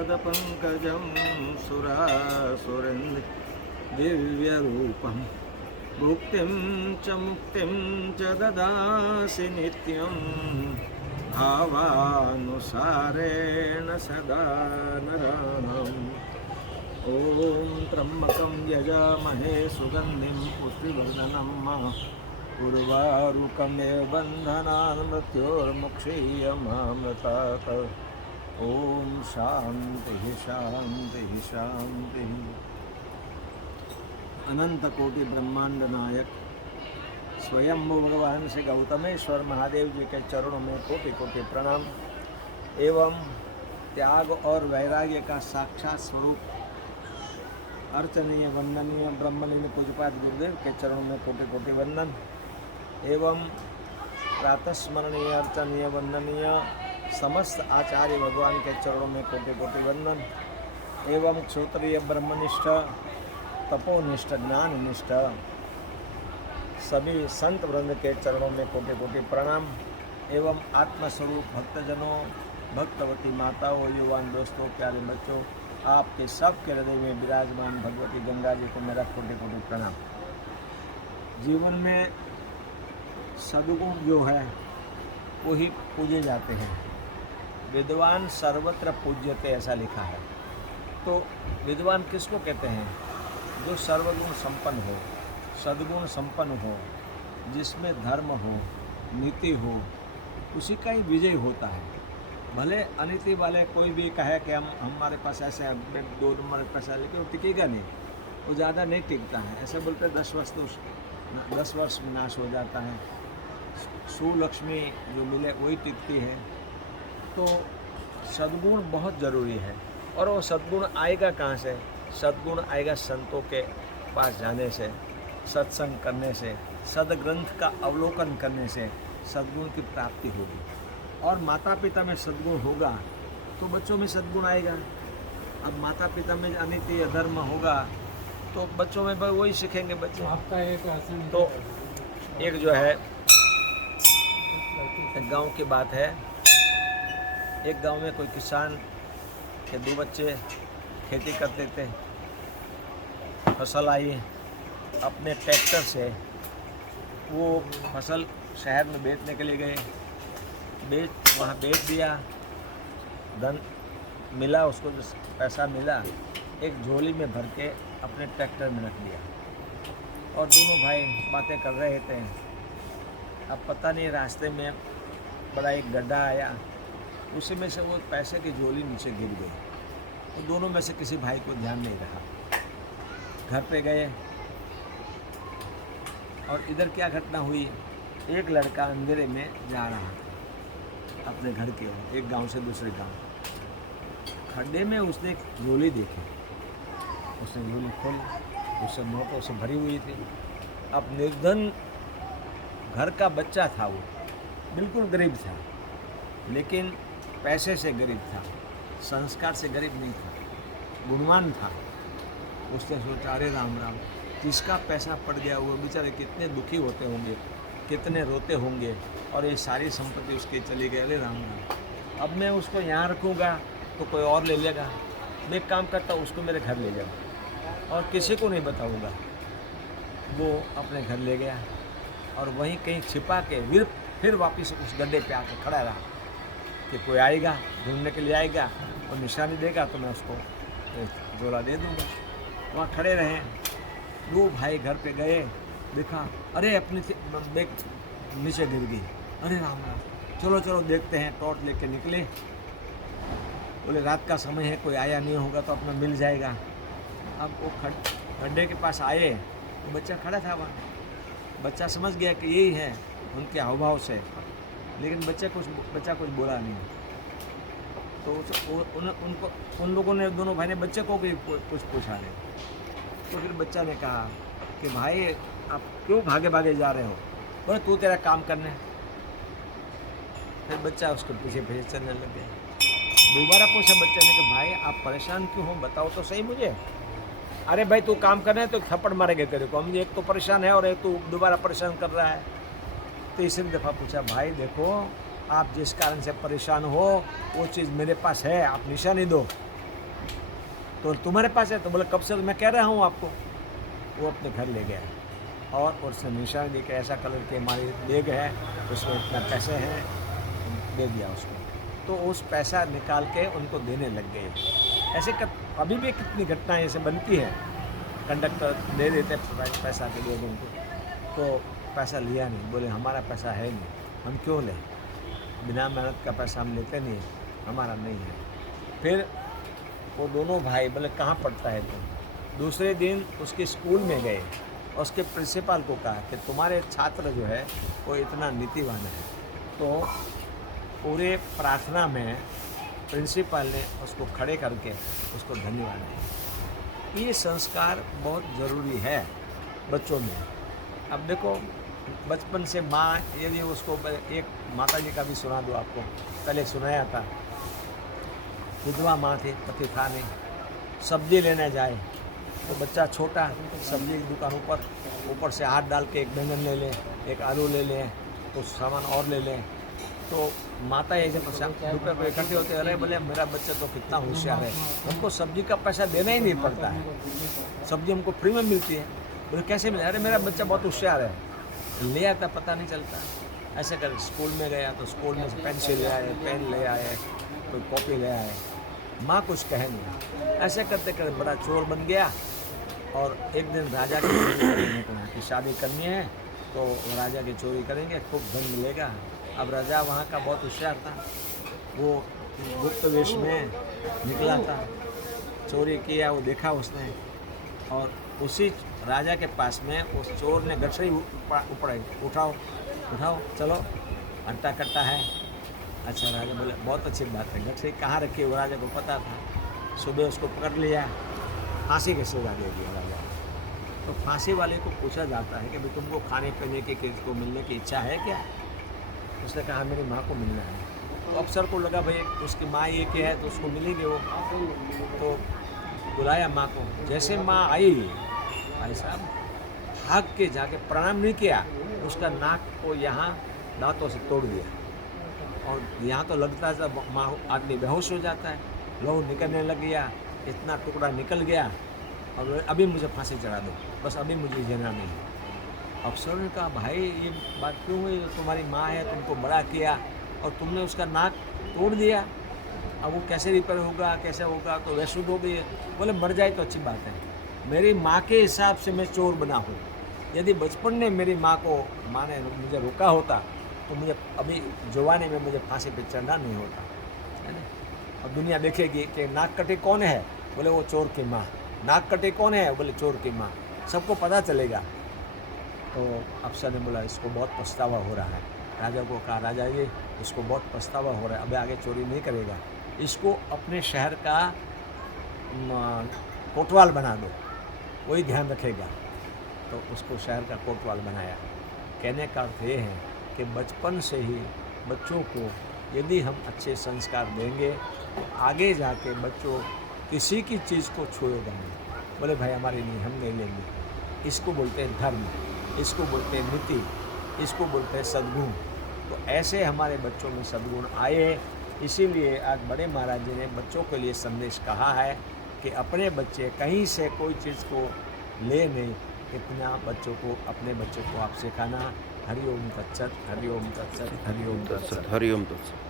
पादपङ्कजं सुरासुरेन्द्र दिव्यरूपं भुक्तिं च मुक्तिं च ददासि नित्यं भावानुसारेण सदा नराणाम् ॐ त्र्यम्बकं यजामहे सुगन्धिं पुष्टिवर्धनम् उर्वारुकमेव बन्धनान् मृत्योर्मुक्षीयमामृतात् ॐ शान्तिः शान्तिः शान्तिः। अनंत कोटि ब्रह्मांड नायक स्वयंभू भगवान श्री गौतमेश्वर महादेव जी के चरणों में कोटि कोटि प्रणाम एवं त्याग और वैराग्य का साक्षात स्वरूप अर्चनीय वंदनीय ब्रह्मलीन पूज्यपाद गुरुदेव के चरणों में कोटि कोटि वंदन एवं प्रातस्मरणीय अर्चनीय वंदनीय समस्त आचार्य भगवान के चरणों में कोटि कोटि वंदन एवं क्षत्रिय ब्रह्मनिष्ठ तपोनिष्ठ ज्ञाननिष्ठ सभी संत वृंद के चरणों में कोटि कोटि प्रणाम एवं आत्मस्वरूप भक्तजनों भक्तवती माताओं युवान दोस्तों प्यारे बच्चों आपके सबके हृदय में विराजमान भगवती गंगा जी को मेरा कोटि कोटि प्रणाम। जीवन में सद्गुण जो है वो ही पूजे जाते हैं। विद्वान सर्वत्र पूज्यते ऐसा लिखा है। तो विद्वान किसको कहते हैं? जो सर्वगुण संपन्न हो, सद्गुण संपन्न हो, जिसमें धर्म हो, नीति हो, उसी का ही विजय होता है। भले अनीति वाले कोई भी कहे कि हमारे पास ऐसे 2 नंबर पैसा, लेकिन वो टिकेगा नहीं, वो ज़्यादा नहीं टिकता है। ऐसे बोलते 10 वर्ष में नाश हो जाता है। सुलक्ष्मी जो मिले वही टिकती है। तो सद्गुण बहुत ज़रूरी है। और वो सद्गुण आएगा कहाँ से? सद्गुण आएगा संतों के पास जाने से, सत्संग करने से, सदग्रंथ का अवलोकन करने से सद्गुण की प्राप्ति होगी। और माता पिता में सद्गुण होगा तो बच्चों में सद्गुण आएगा। अब माता पिता में अनीति अधर्म होगा तो बच्चों में वही सीखेंगे बच्चे। आपका एक तो एक जो है एक गांव की बात है। एक गांव में कोई किसान के 2 बच्चे खेती करते थे। फसल आई, अपने ट्रैक्टर से वो फसल शहर में बेचने के लिए गए। वहाँ बेच दिया, धन मिला, उसको जो पैसा मिला एक झोली में भर के अपने ट्रैक्टर में रख लिया। और दोनों भाई बातें कर रहे थे। अब पता नहीं रास्ते में बड़ा एक गड्ढा आया, उसी में से वो पैसे की झोली नीचे गिर गई। तो दोनों में से किसी भाई को ध्यान नहीं रहा। घर पे गए और इधर क्या घटना हुई, एक लड़का अंधेरे में जा रहा था अपने घर की ओर, एक गांव से दूसरे गांव। खड्डे में उसने एक झोली देखी। उसने झोली खोली, उससे नोटों से भरी हुई थी। अब निर्धन घर का बच्चा था, वो बिल्कुल गरीब था, लेकिन पैसे से गरीब था, संस्कार से गरीब नहीं था, गुणवान था। उसने सोचा अरे राम राम, जिसका पैसा पड़ गया वो बेचारे कितने दुखी होते होंगे, कितने रोते होंगे, और ये सारी संपत्ति उसके चली गई। अरे राम राम, अब मैं उसको यहाँ रखूँगा तो कोई और ले लेगा। मैं एक काम करता हूँ, उसको मेरे घर ले जाऊँ और किसी को नहीं बताऊँगा। वो अपने घर ले गया और वहीं कहीं छिपा के फिर वापस उस गड्ढे पे आके खड़ा रहा कि कोई आएगा, ढूंढने के लिए आएगा और निशानी देगा तो मैं उसको झोला दे दूँगा। वहाँ खड़े रहे। 2 भाई घर पे गए, देखा अरे अपनी बैग नीचे गिर गई। अरे राम राम, चलो चलो देखते हैं। टॉर्च लेके निकले। बोले रात का समय है, कोई आया नहीं होगा तो अपना मिल जाएगा। अब वो खड्डे के पास आए तो बच्चा खड़ा था वहाँ। बच्चा समझ गया कि यही है उनके हावभाव से, लेकिन बच्चा कुछ बोला नहीं। तो उन लोगों ने, दोनों भाई ने बच्चे को भी कुछ पूछा नहीं। तो फिर बच्चा ने कहा कि भाई आप क्यों भागे भागे जा रहे हो? बोले तू तेरा काम करने। फिर बच्चा उसके पीछे पीछे चलने लग गया। दोबारा पूछा बच्चे ने कि भाई आप परेशान क्यों हो, बताओ तो सही मुझे। अरे भाई तू काम करना है तो थप्पड़ मारेंगे तेरे को, हम एक तो परेशान है और एक तू दोबारा परेशान कर रहा है। तीसरी दफ़ा पूछा भाई देखो आप जिस कारण से परेशान हो वो चीज़ मेरे पास है, आप निशानी दो। तो तुम्हारे पास है? तो बोले कब से तो मैं कह रहा हूँ आपको। वो अपने घर ले गया और उसने निशान दी कि ऐसा कलर के हमारी बैग है, उसमें इतना पैसे हैं, दे दिया उसको। तो उस पैसा निकाल के उनको देने लग गए। ऐसे अभी भी कितनी घटनाएं ऐसे बनती हैं। कंडक्टर दे देते पैसा के लिए उनको, तो पैसा लिया नहीं, बोले हमारा पैसा है नहीं, हम क्यों लें, बिना मेहनत का पैसा हम लेते नहीं, हमारा नहीं है। फिर वो दोनों भाई बोले कहाँ पढ़ता है तुम? दूसरे दिन उसके स्कूल में गए और उसके प्रिंसिपल को कहा कि तुम्हारे छात्र जो है वो इतना नीतिवान है। तो पूरे प्रार्थना में प्रिंसिपल ने उसको खड़े करके उसको धन्यवाद दिया। ये संस्कार बहुत ज़रूरी है बच्चों में। अब देखो बचपन से माँ यदि उसको, एक माता जी का भी सुना दो आपको, पहले सुनाया था। विधवा माँ थी, पति था नहीं, सब्जी लेने जाए तो बच्चा छोटा, सब्जी की दुकान ऊपर से हाथ डाल के एक बैंगन ले ले, एक आलू ले ले, कुछ सामान और ले ले। तो माता ये जब रुपये को इकट्ठे होते, अरे बोले मेरा बच्चा तो कितना होशियार है, हमको सब्जी का पैसा देना ही नहीं पड़ता है, सब्जी हमको फ्री में मिलती है। बोले कैसे मिले? अरे मेरा बच्चा बहुत होशियार है, ले आता पता नहीं चलता। ऐसे कर स्कूल में गया तो स्कूल में पेंसिल ले आए, पेन ले आए, कोई कॉपी ले आए, माँ कुछ कहे नहीं। ऐसे करते करते बड़ा चोर बन गया। और एक दिन राजा की चोरी करने को कि शादी करनी है तो राजा की चोरी करेंगे, खूब धन मिलेगा। अब राजा वहाँ का बहुत होशियार था, वो गुप्त वेश में निकला था, चोरी किया, वो देखा उसने, और उसी राजा के पास में उस चोर ने गठरी उपड़ाई, उठाओ उठाओ चलो, अट्टा कट्टा है। अच्छा राजा बोले बहुत अच्छी बात है, गठरी कहाँ रखी वो राजा को पता था। सुबह उसको पकड़ लिया, फांसी की सजा दे दिया राजा। तो फांसी वाले को पूछा जाता है कि भाई तुमको खाने पीने की किसी को मिलने की इच्छा है क्या? उसने कहा मेरी माँ को मिलना है। तो अफसर को लगा भाई उसकी माँ ये क्या है तो उसको मिलेगी वो, तो बुलाया माँ को। जैसे माँ आई, भाई साहब भाग के जाके प्रणाम नहीं किया, उसका नाक को यहाँ दांतों से तोड़ दिया, और यहाँ तो लगता है जब माँ आदमी बेहोश हो जाता है, लहू निकलने लग गया, इतना टुकड़ा निकल गया, और अभी मुझे फांसी चढ़ा दो, बस अभी मुझे जीना नहीं है। अफसर ने कहा भाई ये बात क्यों हुई? तुम्हारी माँ है, तुमको बड़ा किया और तुमने उसका नाक तोड़ दिया, अब वो कैसे रिपेयर होगा, कैसे होगा? तो वैसे हो गई है। बोले मर जाए तो अच्छी बात है, मेरी माँ के हिसाब से मैं चोर बना हूँ। यदि बचपन ने मेरी माँ ने मुझे रोका होता तो मुझे अभी जवानी में मुझे फांसी पे चढ़ना नहीं होता, है ना। अब दुनिया देखेगी कि नाक कटे कौन है, बोले वो चोर की माँ। नाक कटे कौन है, बोले चोर की माँ। सबको पता चलेगा। तो अफसर ने बोला इसको बहुत पछतावा हो रहा है। राजा को कहा राजा ये इसको बहुत पछतावा हो रहा है, अभी आगे चोरी नहीं करेगा, इसको अपने शहर का कोतवाल बना दो, वही ध्यान रखेगा। तो उसको शहर का कोतवाल बनाया। कहने का अर्थ ये है कि बचपन से ही बच्चों को यदि हम अच्छे संस्कार देंगे तो आगे जाके बच्चों किसी की चीज़ को छुएगा नहीं। बोले भाई हमारे लिए हम नहीं लेंगे। इसको बोलते हैं धर्म, इसको बोलते हैं नीति, इसको बोलते हैं सद्गुण। तो ऐसे हमारे बच्चों में सद्गुण आए, इसीलिए आज बड़े महाराज जी ने बच्चों के लिए संदेश कहा है कि अपने बच्चे कहीं से कोई चीज़ को ले नहीं, इतना बच्चों को, अपने बच्चों को आप सिखाना। हरिओम तत्सत, हरिओम तत्सत, हरिओम तत्सत, हरिओम तत्सत।